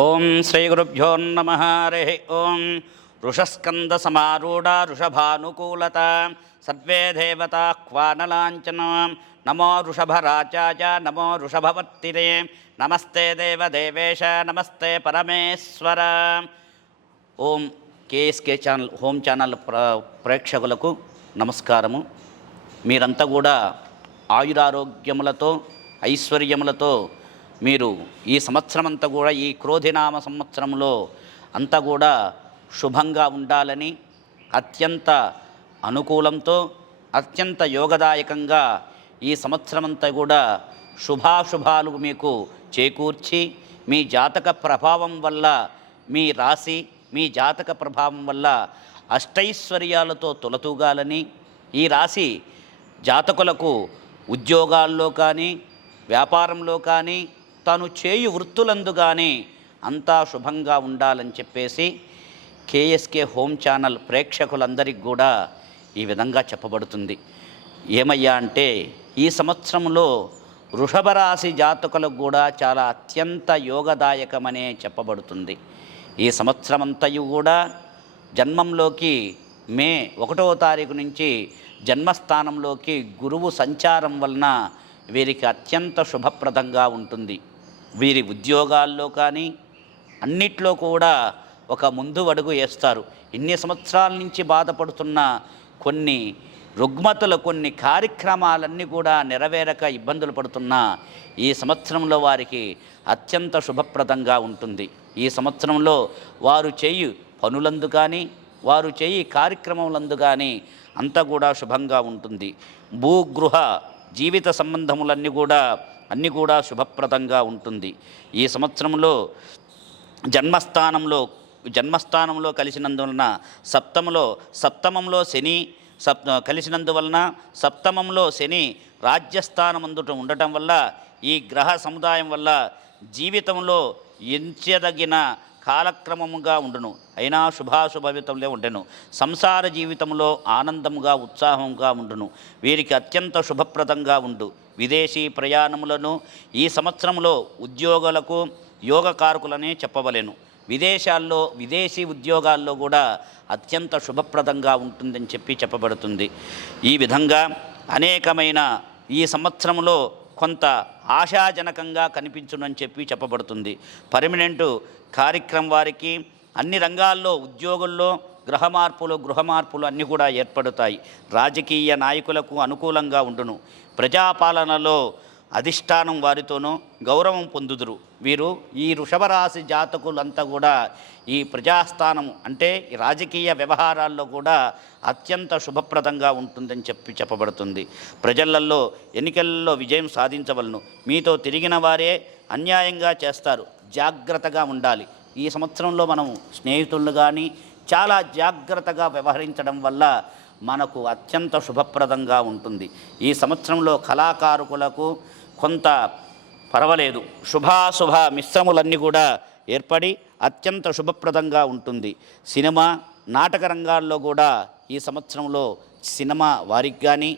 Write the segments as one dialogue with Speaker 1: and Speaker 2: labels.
Speaker 1: ఓం శ్రీ గురుభ్యో నమ హరి ఓం. ఋషస్కందసమారూఢ ఋషభానుకూలత సర్వే దేవతా క్వానలాంఛన. నమో వృషభరాజాయ నమో వృషభవర్తిరే నమస్తే దేవదేవేశ నమస్తే పరమేశ్వర. ఓం కేఎస్కే ఛానల్ హోమ్ ఛానల్ ప్ర ప్రేక్షకులకు నమస్కారము. మీరంతా కూడా ఆయురారోగ్యములతో ఐశ్వర్యములతో మీరు ఈ సంవత్సరం అంతా కూడా ఈ క్రోధినామ సంవత్సరంలో అంతా కూడా శుభంగా ఉండాలని అత్యంత అనుకూలంతో అత్యంత యోగదాయకంగా ఈ సంవత్సరం అంతా కూడా శుభాశుభాలు మీకు చేకూర్చి మీ జాతక ప్రభావం వల్ల మీ రాశి మీ జాతక ప్రభావం వల్ల అష్టైశ్వర్యాలతో తొలతూగాలని ఈ రాశి జాతకులకు ఉద్యోగాల్లో కానీ వ్యాపారంలో కానీ తాను చేయు వృత్తులందుగానే అంతా శుభంగా ఉండాలని చెప్పేసి కేఎస్కే హోమ్ ఛానల్ ప్రేక్షకులందరికీ కూడా ఈ విధంగా చెప్పబడుతుంది. ఏమయ్యా అంటే ఈ సంవత్సరంలో వృషభ రాశి జాతకులకు కూడా చాలా అత్యంత యోగదాయకమనే చెప్పబడుతుంది. ఈ సంవత్సరం అంతయు కూడా జన్మంలోకి మే ఒకటవ తారీఖు నుంచి జన్మస్థానంలోకి గురువు సంచారం వలన వీరికి అత్యంత శుభప్రదంగా ఉంటుంది. వీరి ఉద్యోగాల్లో కానీ అన్నిట్లో కూడా ఒక ముందు అడుగు వేస్తారు. ఇన్ని సంవత్సరాల నుంచి బాధపడుతున్న కొన్ని రుగ్మతలు కొన్ని కార్యక్రమాలన్నీ కూడా నెరవేరక ఇబ్బందులు పడుతున్న ఈ సంవత్సరంలో వారికి అత్యంత శుభప్రదంగా ఉంటుంది. ఈ సంవత్సరంలో వారు చేయు పనులందు కానీ వారు చేయి కార్యక్రమములందు కానీ అంతా కూడా శుభంగా ఉంటుంది. భూగృహ జీవిత సంబంధములన్నీ కూడా అన్నీ కూడా శుభప్రదంగా ఉంటుంది. ఈ సంవత్సరంలో జన్మస్థానంలో జన్మస్థానంలో కలిసినందువలన సప్తములో సప్తమంలో శని సప్ కలిసినందువలన సప్తమంలో శని రాజ్యస్థానమందుట ఉండటం వల్ల ఈ గ్రహ సముదాయం వల్ల జీవితంలో ఎంచదగిన కాలక్రమముగా ఉండును. అయినా శుభాశుభవితంలో ఉండెను. సంసార జీవితంలో ఆనందముగా ఉత్సాహంగా ఉండును. వీరికి అత్యంత శుభప్రదంగా ఉండు. విదేశీ ప్రయాణములను ఈ సంవత్సరంలో ఉద్యోగులకు యోగకారకులనే చెప్పవలెను. విదేశాల్లో విదేశీ ఉద్యోగాల్లో కూడా అత్యంత శుభప్రదంగా ఉంటుందని చెప్పి చెప్పబడుతుంది. ఈ విధంగా అనేకమైన ఈ సంవత్సరంలో కొంత ఆశాజనకంగా కనిపించునని చెప్పి చెప్పబడుతుంది. పర్మనెంటు కార్యక్రమం వారికి అన్ని రంగాల్లో ఉద్యోగుల్లో గ్రహ మార్పులు గృహ మార్పులు అన్నీ కూడా ఏర్పడతాయి. రాజకీయ నాయకులకు అనుకూలంగా ఉండును. ప్రజాపాలనలో అధిష్టానం వారితోనూ గౌరవం పొందుదురు. వీరు ఈ వృషభరాశి జాతకులంతా కూడా ఈ ప్రజాస్థానం అంటే రాజకీయ వ్యవహారాల్లో కూడా అత్యంత శుభప్రదంగా ఉంటుందని చెప్పి చెప్పబడుతుంది. ప్రజలల్లో ఎన్నికల్లో విజయం సాధించవలను. మీతో తిరిగిన వారే అన్యాయంగా చేస్తారు. జాగ్రత్తగా ఉండాలి. ఈ సంవత్సరంలో మనం స్నేహితులను కానీ చాలా జాగ్రత్తగా వ్యవహరించడం వల్ల మనకు అత్యంత శుభప్రదంగా ఉంటుంది. ఈ సంవత్సరంలో కళాకారుకులకు కొంత పర్వాలేదు. శుభాశుభ మిశ్రములన్నీ కూడా ఏర్పడి అత్యంత శుభప్రదంగా ఉంటుంది. సినిమా నాటక రంగాల్లో కూడా ఈ సంవత్సరంలో సినిమా వారికి కానీ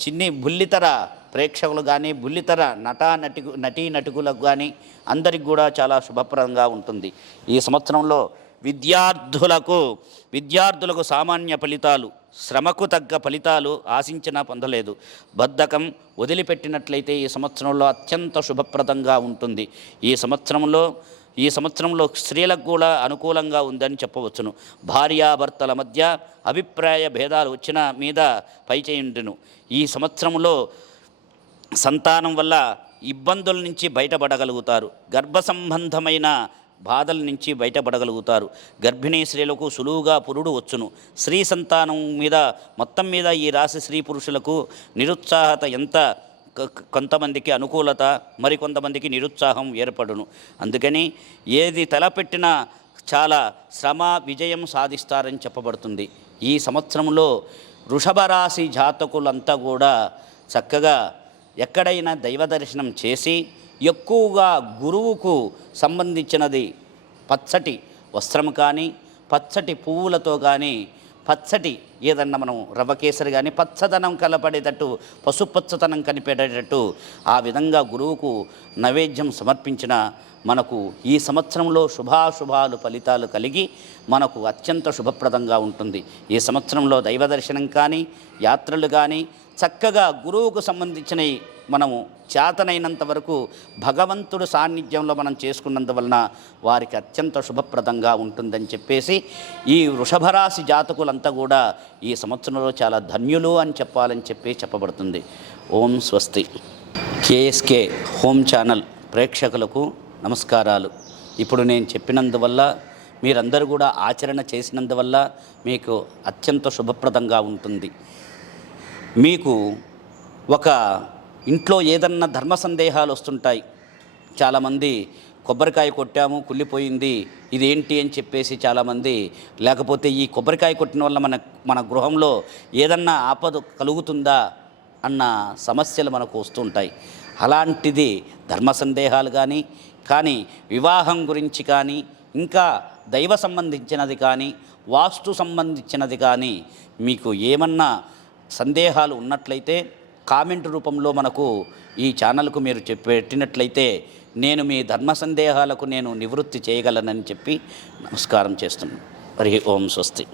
Speaker 1: చిన్ని బుల్లితర ప్రేక్షకులు కానీ బుల్లితర నటా నటి నటీ నటుకులకు కానీ అందరికి కూడా చాలా శుభప్రదంగా ఉంటుంది. ఈ సంవత్సరంలో విద్యార్థులకు విద్యార్థులకు సామాన్య ఫలితాలు శ్రమకు తగ్గ ఫలితాలు ఆశించినా పొందలేదు. బద్ధకం వదిలిపెట్టినట్లయితే ఈ సంవత్సరంలో అత్యంత శుభప్రదంగా ఉంటుంది. ఈ సంవత్సరంలో ఈ సంవత్సరంలో స్త్రీలకు కూడా అనుకూలంగా ఉందని చెప్పవచ్చును. భార్యాభర్తల మధ్య అభిప్రాయ భేదాలు వచ్చిన మీద పైచేయుండును ఈ సంవత్సరంలో సంతానం వల్ల ఇబ్బందుల నుంచి బయటపడగలుగుతారు. గర్భ సంబంధమైన బాధల నుంచి బయటపడగలుగుతారు. గర్భిణీ స్త్రీలకు సులువుగా పురుడు వచ్చును. స్త్రీ సంతానం మీద మొత్తం మీద ఈ రాశి స్త్రీ పురుషులకు నిరుత్సాహత ఎంత? కొంతమందికి అనుకూలత మరికొంతమందికి నిరుత్సాహం ఏర్పడును. అందుకని ఏది తలపెట్టినా చాలా శ్రమ విజయం సాధిస్తారని చెప్పబడుతుంది. ఈ సంవత్సరంలో వృషభ రాశి జాతకులంతా కూడా చక్కగా ఎక్కడైనా దైవ దర్శనం చేసి ఎక్కువగా గురువుకు సంబంధించినది పచ్చటి వస్త్రం కానీ పచ్చటి పువ్వులతో కానీ పచ్చటి ఏదన్నా మనం రవ్వ కేసరి కానీ పచ్చదనం కలపడేటట్టు పసుపచ్చదనం కనిపెట్టేటట్టు ఆ విధంగా గురువుకు నైవేద్యం సమర్పించిన మనకు ఈ సంవత్సరంలో శుభాశుభాలు ఫలితాలు కలిగి మనకు అత్యంత శుభప్రదంగా ఉంటుంది. ఈ సంవత్సరంలో దైవ దర్శనం కానీ యాత్రలు కానీ చక్కగా గురువుకు సంబంధించినవి మనము చేతనైనంత వరకు భగవంతుడు సాన్నిధ్యంలో మనం చేసుకున్నందువలన వారికి అత్యంత శుభప్రదంగా ఉంటుందని చెప్పేసి ఈ వృషభరాశి జాతకులంతా కూడా ఈ సంవత్సరంలో చాలా ధన్యులు అని చెప్పాలని చెప్పి చెప్పబడుతుంది. ఓం స్వస్తి. కేఎస్కే హోమ్ ఛానల్ ప్రేక్షకులకు నమస్కారాలు. ఇప్పుడు నేను చెప్పినందువల్ల మీరందరూ కూడా ఆచరణ చేసినందువల్ల మీకు అత్యంత శుభప్రదంగా ఉంటుంది. మీకు ఒక ఇంట్లో ఏదన్నా ధర్మ సందేహాలు వస్తుంటాయి. చాలామంది కొబ్బరికాయ కొట్టాము కుళ్ళిపోయింది ఇదేంటి అని చెప్పేసి చాలామంది లేకపోతే ఈ కొబ్బరికాయ కొట్టిన వల్ల మన మన గృహంలో ఏదన్నా ఆపద కలుగుతుందా అన్న సమస్యలు మనకు వస్తుంటాయి. అలాంటిది ధర్మ సందేహాలు కానీ కానీ వివాహం గురించి కానీ ఇంకా దైవ సంబంధించినది కానీ వాస్తు సంబంధించినది కానీ మీకు ఏమన్నా సందేహాలు ఉన్నట్లయితే కామెంట్ రూపంలో మనకు ఈ ఛానల్కు మీరు చెప్పి పెట్టినట్లయితే నేను మీ ధర్మ సందేహాలకు నేను నివృత్తి చేయగలనని చెప్పి నమస్కారం చేస్తున్నాను. హరి ఓం స్వస్తి.